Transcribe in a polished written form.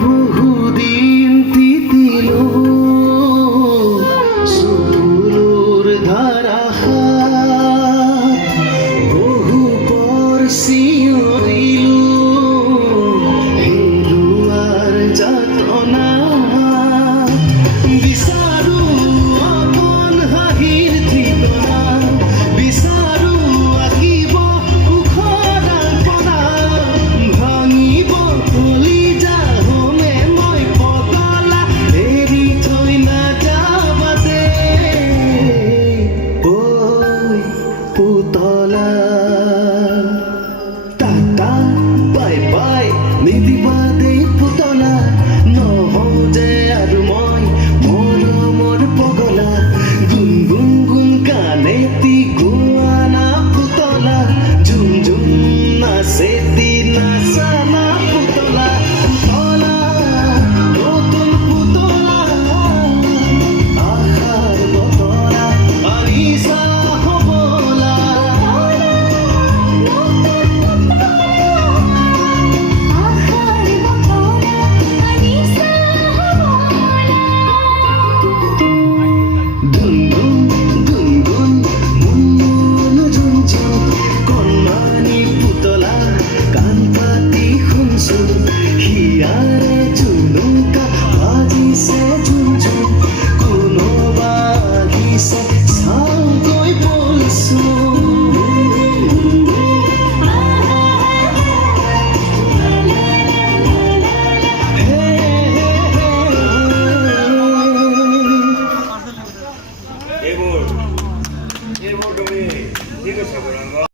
বহুদিন তিতিল সুপুলুৰ ধাৰাহাত বহু পৰ শিয়ৰিল হেৰুৱাৰ যাতনা বিচাৰো আপন হাঁহিৰ ঠিকনা বিচাৰো আঁকিব সুখৰ আল্পনা ভাঙিব কলিজা পুতলা টাটা বাই বাই নিদিবা দেই পুতলা নহওঁ যে আৰু মই মৰমৰ পগলা গুণ গুণ গুণ কাণেতি গোৱা না পুতলা ঝুম ঝুম নাচেতি নাচা না পুতলা পুতলা নতুন পুতলা আশাৰ বতৰা আনিছা হিয়াৰে জুনুকা বাজিছে ঝুম ঝুম কোনোবা আহিছে চাওঁগৈ বলছো এইবোৰ তুমি কি কৈছা